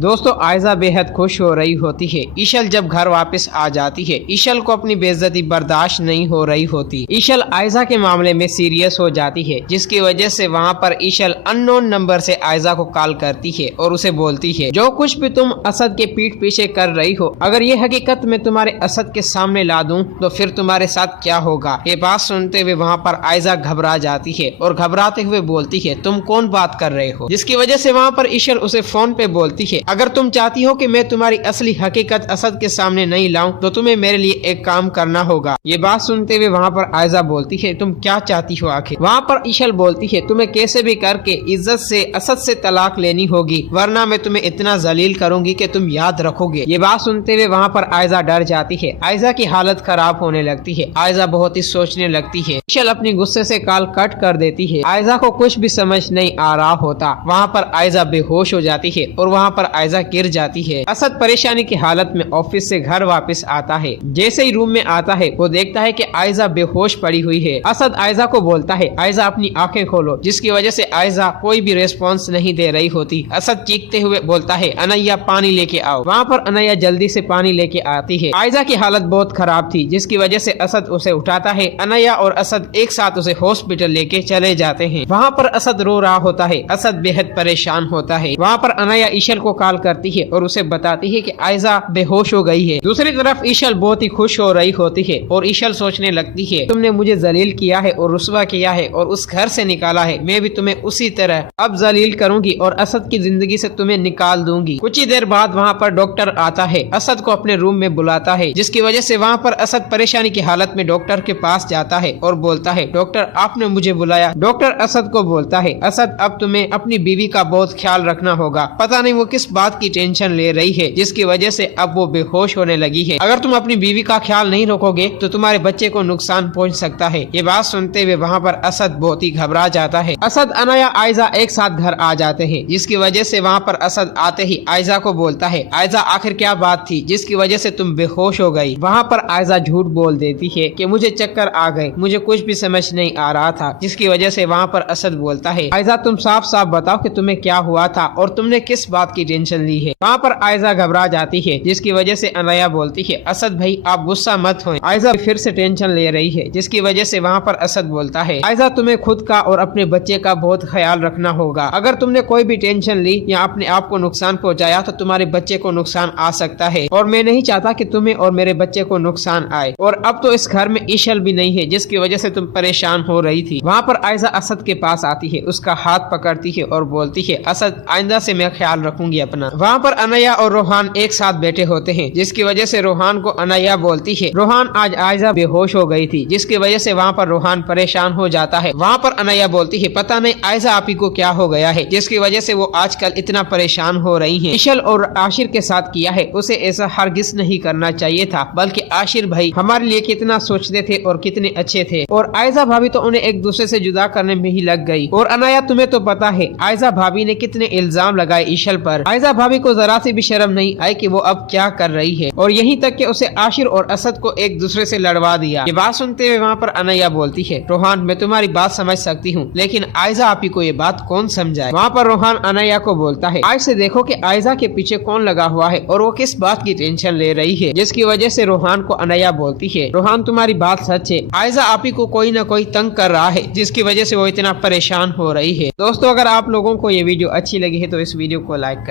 दोस्तों आयजा बेहद खुश हो रही होती है। इशल जब घर वापस आ जाती है, इशल को अपनी बेइज्जती बर्दाश्त नहीं हो रही होती। इशल आयजा के मामले में सीरियस हो जाती है, जिसकी वजह से वहाँ पर इशल अननोन नंबर से आयजा को कॉल करती है और उसे बोलती है जो कुछ भी तुम असद के पीठ पीछे कर रही हो, अगर ये हकीकत मैं तुम्हारे असद के सामने ला दूं तो फिर तुम्हारे साथ क्या होगा। ये बात सुनते हुए वहाँ पर आयजा घबरा जाती है और घबराते हुए बोलती है तुम कौन बात कर रहे हो, जिसकी वजह से वहाँ पर इशल उसे फोन पे बोलती है अगर तुम चाहती हो कि मैं तुम्हारी असली हकीकत असद के सामने नहीं लाऊं तो तुम्हें मेरे लिए एक काम करना होगा। ये बात सुनते हुए वहाँ पर आयजा बोलती है तुम क्या चाहती हो आखिर। वहाँ पर इशल बोलती है तुम्हें कैसे भी करके इज्जत से असद से तलाक लेनी होगी, वरना मैं तुम्हें इतना जलील करूंगी कि तुम याद रखोगे। ये बात सुनते हुए वहाँ पर आयजा डर जाती है। आयजा की हालत खराब होने लगती है। आयजा बहुत ही सोचने लगती है। इशल अपनी गुस्से से कॉल कट कर देती है। आयजा को कुछ भी समझ नहीं आ रहा होता। वहाँ पर आयजा बेहोश हो जाती है और वहाँ पर आयजा गिर जाती है। असद परेशानी की हालत में ऑफिस से घर वापस आता है। जैसे ही रूम में आता है वो देखता है कि आयजा बेहोश पड़ी हुई है। असद आयजा को बोलता है आयजा अपनी आंखें खोलो, जिसकी वजह से आयजा कोई भी रेस्पॉन्स नहीं दे रही होती। असद चीखते हुए बोलता है अनैया पानी लेके आओ। वहाँ पर अनैया जल्दी से पानी लेके आती है। आयजा की हालत बहुत खराब थी, जिसकी वजह से असद उसे उठाता है। अनैया और असद एक साथ उसे हॉस्पिटल लेके चले जाते हैं। वहाँ पर असद रो रहा होता है। असद बेहद परेशान होता है। वहाँ पर अनैया इशल को कॉल करती है और उसे बताती है कि आयजा बेहोश हो गई है। दूसरी तरफ इशल बहुत ही खुश हो रही होती है और इशल सोचने लगती है तुमने मुझे जलील किया है और रुस्वा किया है और उस घर से निकाला है, मैं भी तुम्हें उसी तरह अब जलील करूंगी और असद की जिंदगी से तुम्हें निकाल दूंगी। कुछ ही देर बाद वहाँ पर डॉक्टर आता है। असद को अपने रूम में बुलाता है, जिसकी वजह से वहाँ पर असद परेशानी की हालत में डॉक्टर के पास जाता है और बोलता है डॉक्टर आपने मुझे बुलाया। डॉक्टर असद को बोलता है असद अब तुम्हें अपनी बीवी का बहुत ख्याल रखना होगा। पता नहीं वो किस बात की टेंशन ले रही है, जिसकी वजह से अब वो बेहोश होने लगी है। अगर तुम अपनी बीवी का ख्याल नहीं रखोगे तो तुम्हारे बच्चे को नुकसान पहुंच सकता है। ये बात सुनते हुए वहाँ पर असद बहुत ही घबरा जाता है। असद अनैया आयजा एक साथ घर आ जाते हैं, जिसकी वजह से वहाँ पर असद आते ही आयजा को बोलता है आयजा आखिर क्या बात थी जिसकी वजह से तुम बेहोश हो गई। वहाँ पर आयजा झूठ बोल देती है कि मुझे चक्कर आ गए, मुझे कुछ भी समझ नहीं आ रहा था, जिसकी वजह से वहाँ पर असद बोलता है आयजा तुम साफ साफ बताओ कि तुम्हें क्या हुआ था और तुमने किस बात की टेंशन ली है। वहाँ पर आयजा घबरा जाती है, जिसकी वजह से अनैया बोलती है असद भाई आप गुस्सा मत हो। आयजा फिर से टेंशन ले रही है, जिसकी वजह से वहाँ पर असद बोलता है आयजा तुम्हें खुद का और अपने बच्चे का बहुत ख्याल रखना होगा। अगर तुमने कोई भी टेंशन ली या अपने आप को नुकसान पहुँचाया तो तुम्हारे बच्चे को नुकसान आ सकता है और मैं नहीं चाहता कि तुम्हें और मेरे बच्चे को नुकसान आए। और अब तो इस घर में इशल भी नहीं है, जिसकी वजह से तुम परेशान हो रही थी। वहाँ पर आयजा असद के पास आती है, उसका हाथ पकड़ती है और बोलती है असद आइंदा से मैं ख्याल रखूंगी अपना। वहाँ पर अनैया और रोहान एक साथ बैठे होते हैं, जिसकी वजह से रोहान को अनैया बोलती है रोहान आज आयजा बेहोश हो गई थी, जिसकी वजह से वहाँ पर रोहान परेशान हो जाता है। वहाँ पर अनैया बोलती है पता नहीं आयजा आपी को क्या हो गया है, जिसकी वजह से वो आजकल इतना परेशान हो रही है। इशल और आशिर के साथ किया है, उसे ऐसा हरगिज नहीं करना चाहिए था, बल्कि आशिर भाई हमारे लिए कितना सोचते थे और कितने अच्छे थे और आयजा भाभी तो उन्हें एक दूसरे से जुदा करने में ही लग गई। और अनैया तुम्हें तो पता है आयजा भाभी ने कितने इल्जाम लगाए इशल पर। आयजा भाभी को जरा सी भी शर्म नहीं आई कि वो अब क्या कर रही है और यहीं तक कि उसे आशिर और असद को एक दूसरे से लड़वा दिया। ये बात सुनते हुए वहाँ पर अनैया बोलती है रोहान मैं तुम्हारी बात समझ सकती हूँ, लेकिन आयजा आपी को ये बात कौन समझाए। वहाँ पर रोहान अनैया को बोलता है आज से देखो कि आयजा के पीछे कौन लगा हुआ है और वो किस बात की टेंशन ले रही है, जिसकी वजह से रोहान को अनैया बोलती है रोहान तुम्हारी बात सच है, आयजा आपी को कोई न कोई तंग कर रहा है, जिसकी वजह से वो इतना परेशान हो रही है। दोस्तों अगर आप लोगों को ये वीडियो अच्छी लगी है तो इस वीडियो को लाइक करें।